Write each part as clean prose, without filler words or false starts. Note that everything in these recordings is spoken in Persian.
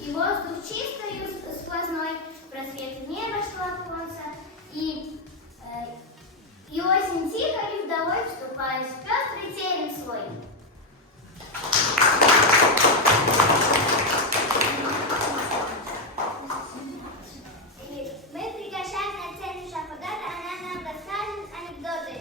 и воздух чистый, сквозной, просветы неба шло оконца, и осень тихо и вдовой вступает в пестрый терем свой. Мы приглашаем на сцену Шахудата, она нам расскажет анекдоты.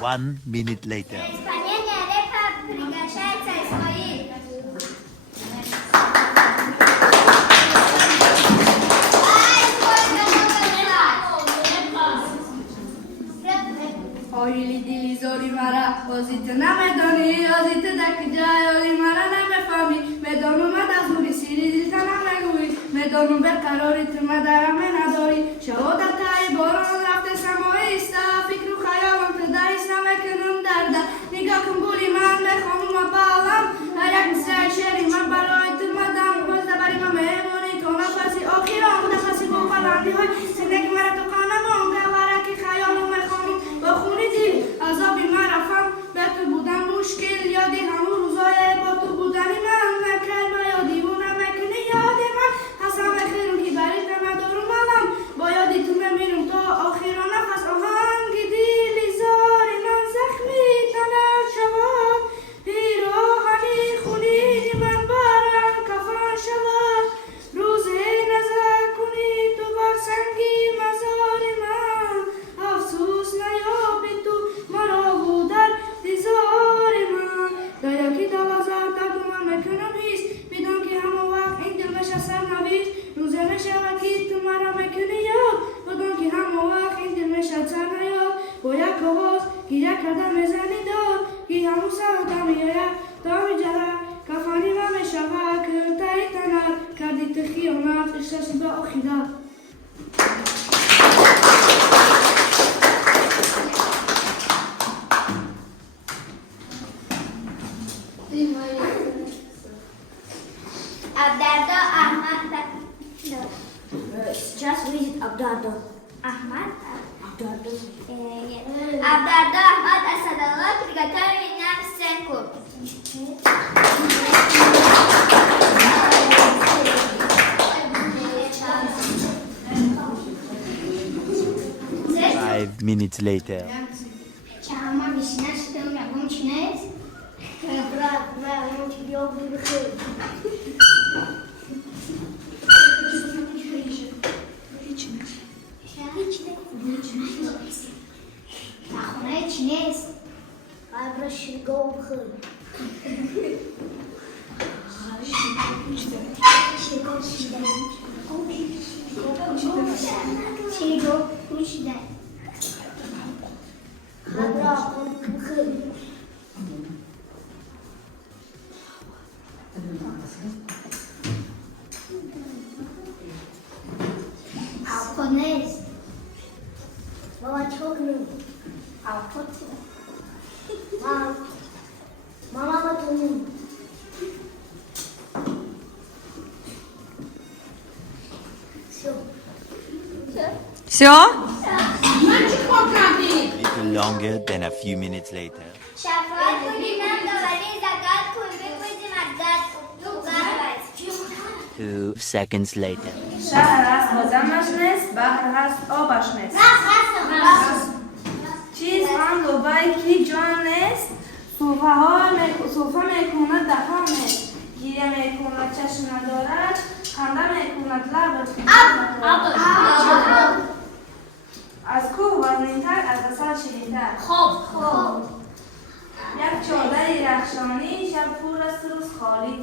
One minute later. Исполнение рэпа приглашается Исмаил. Oili dili zori mara, ozite na medoni, ozite da kjaj, oli mara na me fami, medonu mada zuri siri zita na me gui, medonu berkarori trmadara me nadori, shaoda tai boron lafte samoista, fikru khayalon tedais na me kenun darda, niga kumbuli man me khonu ma balam, ayak nisai sheri ma baroi trmadam, pozda bari ma memoni, tona fasi okhiram, da fasi bopalandi hoy, sineki mara tokana monga, vara ki khayalon me khonu, بخونیدی عذابی من رفتم به تو بودم مشکل یادی همون روزای با تو بودنی من نکرد و یا دیوونه مکنی یادی من حسن بخیرم که برید به مدارم علم با یادی تو بمیرم تا آخر نفس آهنگی دیلی زاری من زخمی تنر شود پیراهنی خونیدی من برم کفن شود روزی نظر کنی تو بر سنگی مزاری من افسوس نیابی تو مرا و در دیزار من دایا که دوازار تبدو من مکنم هیست بدون که همه وقت این دل مشه سر نویست روزه مشه وکی تو مرا مکنی یاد بدون که همه وقت این دل مشه سر نیاد باید کواز گیره کردم مزنی دار که همون سر دمی یاد دامی جره کفانی و مشوه کرتایی تنر کردی تخیانت اشتاسی به آخیده Abdardo Ahmad. Just visit Abdardo. Ahmad? Abdardo. Abdardo Ahmad Asadallah приготовили нам сценку. 5 minutes later. Чама вишня, что у меня начинается? Брат, я тебе убью. Нахуй чинес. Обращи голову. Чего учить? Alconês. Babacık mı? Alcotı. Mama batonum. Все? Little longer than a few minutes later. Шафрат будет нам говорить загадку, и мы будем отгадывать. 2 seconds later. شهر است بازم مشنس بحر هست آبش نست چیز آن دوباره کی جان است صوفه میکند دهانه گیره میکند چشم ندارد خنده میکند لب از کوه وزنین‌تر از عسل شیرین‌تر یک چادری رخشانی شب پر است روز خالی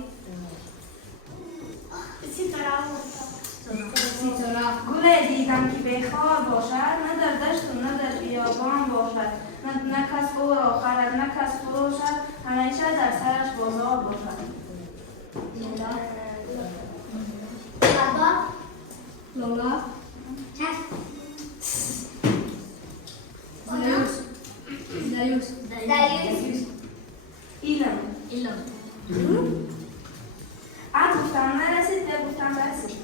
گل دیدم که بخار باشد نه در دشت و نه در بیابان باشد نه کس او را خرد نه کس فروشد همیشه در سرش بازار باشد لولا زیوس ایلم گفتم نرسید یا گفتم رسید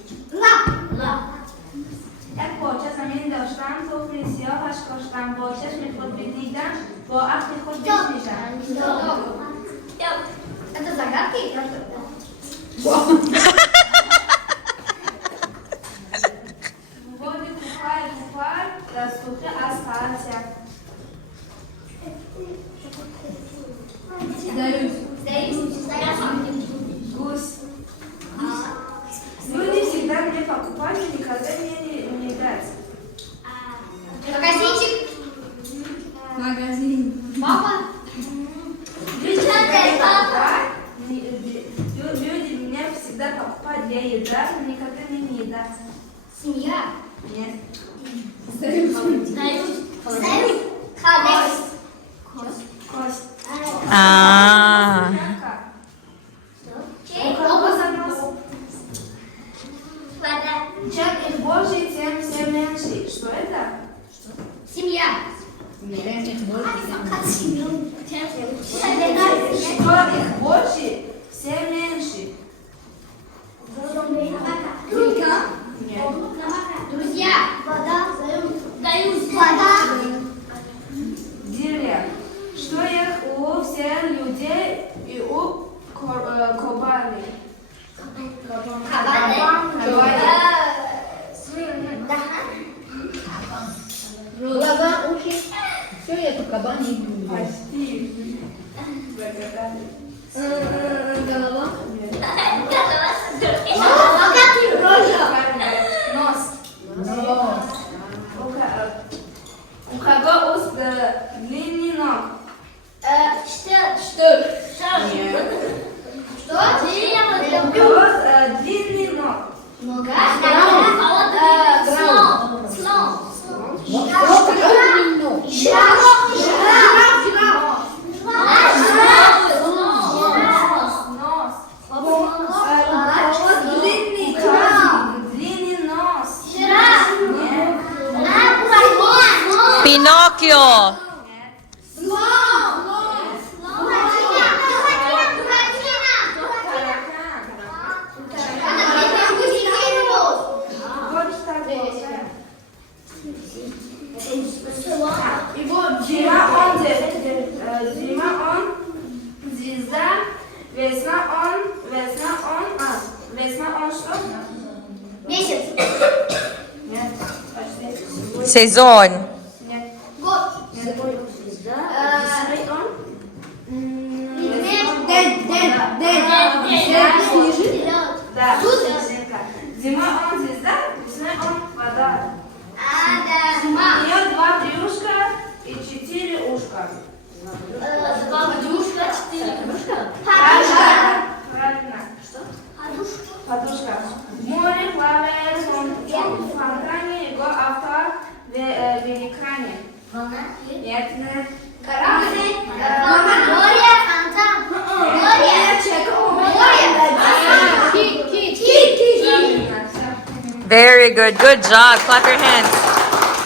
یک پارچه زمین داشتم تخمی سیاهش کاشتم با چشم خود بدیدم با عقل خود بشنیدم Это загадки? Води купар, растухли остался. Гусь. Люди всегда мне покупали, никогда мне не дать. Магазинчик? Магазин. Папа? Люди меня всегда покупают для еда, но никогда мне не едят. Семья? Нет. Союз? Кость. А. Чем их больше, тем все меньше. Что это? Семья. Что их больше, все меньше. Нет. Друзья. Вода. Деревья. Что их у всех людей и у кабаны? Голова, уши. Все это кабани. Почти. Голова. Нос. У кого уст длинный ног? Что? Нет. Что? У кого длинный ног? Нога. Нос. Длинный нос. Нет. Pinocchio. Вот что такое. И вот зима он звезда, весна он что? Месяц. Нет, почти. Сезон. Нет. Год. Нет. Весной он? Да. Снежинка. Зима он звезда, весной он вода. У нее 2 брюшка и 4 ушка. Правильно. Что? Подушка. В море плавает в фонтане, его автор в экране. Нет, нет. Корабль. Правильно, всё. Very good. Good job. Clap your hands.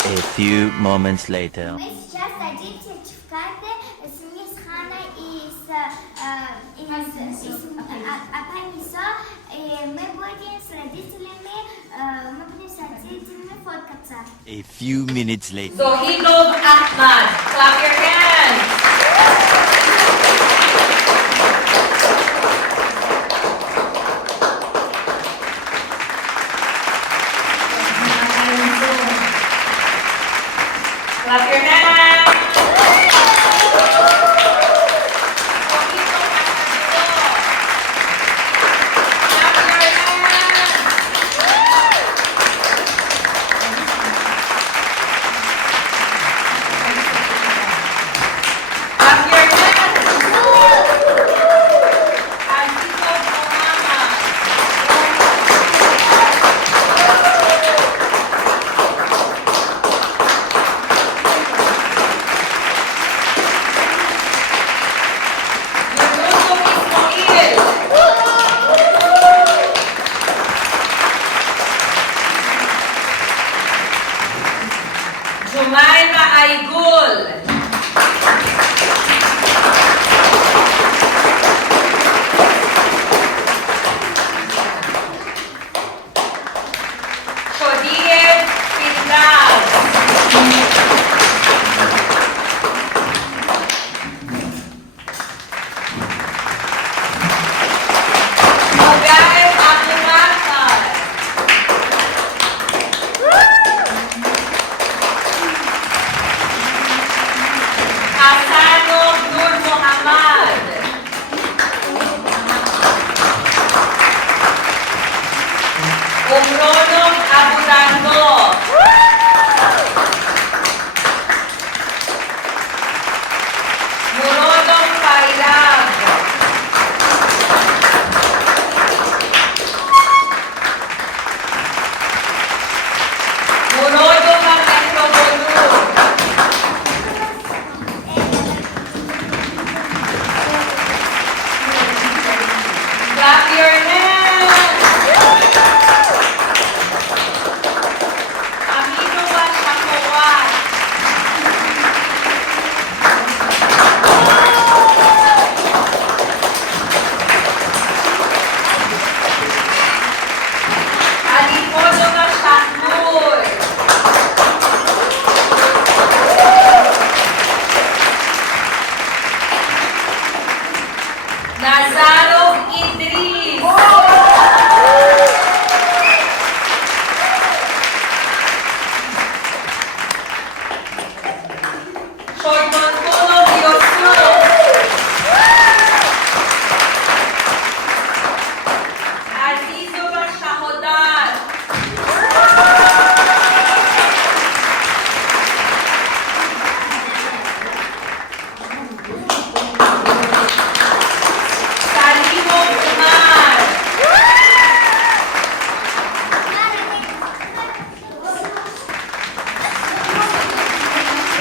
A few moments later. Мы сейчас садимся в карты с мисс Ханой и с Апанисо. И мы будем с родителями фоткаться. A few minutes later. Zohidov Ahmad. Clap your hands. Clap your hands. Jumaima Aigul. Shodiev Fitnaz. Mogael Abubakar. Hasanov Nur Muhammad. Umronov Abudando. Murodov Pailab. Murodov Metrobolu. Clap your hands. Amino Bashakowat. Alipodo Bashakmur. Nazarov Idris. Shortmantonov Yusuf. Azizova Shahodat. Salimov Umar.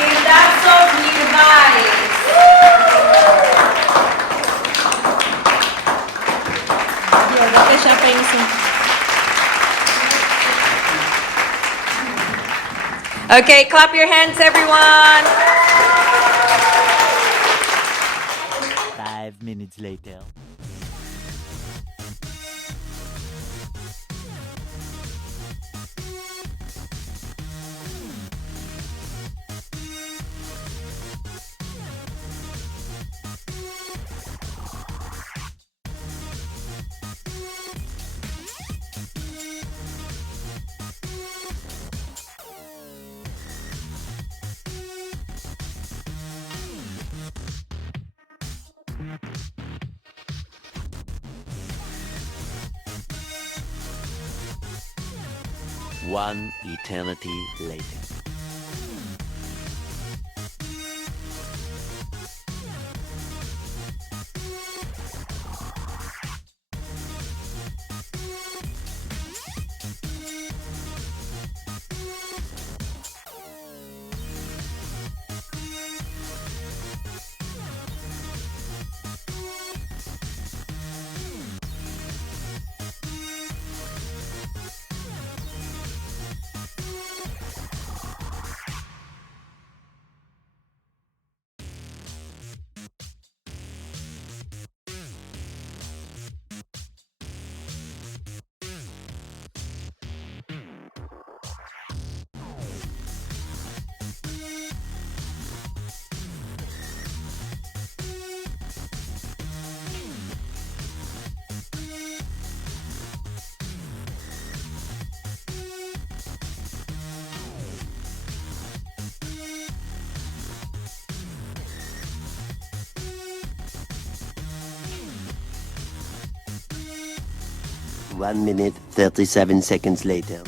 Ildatsov Mirvais. Okay, clap your hands, everyone. 5 minutes later. One eternity later. One minute, 37 seconds later.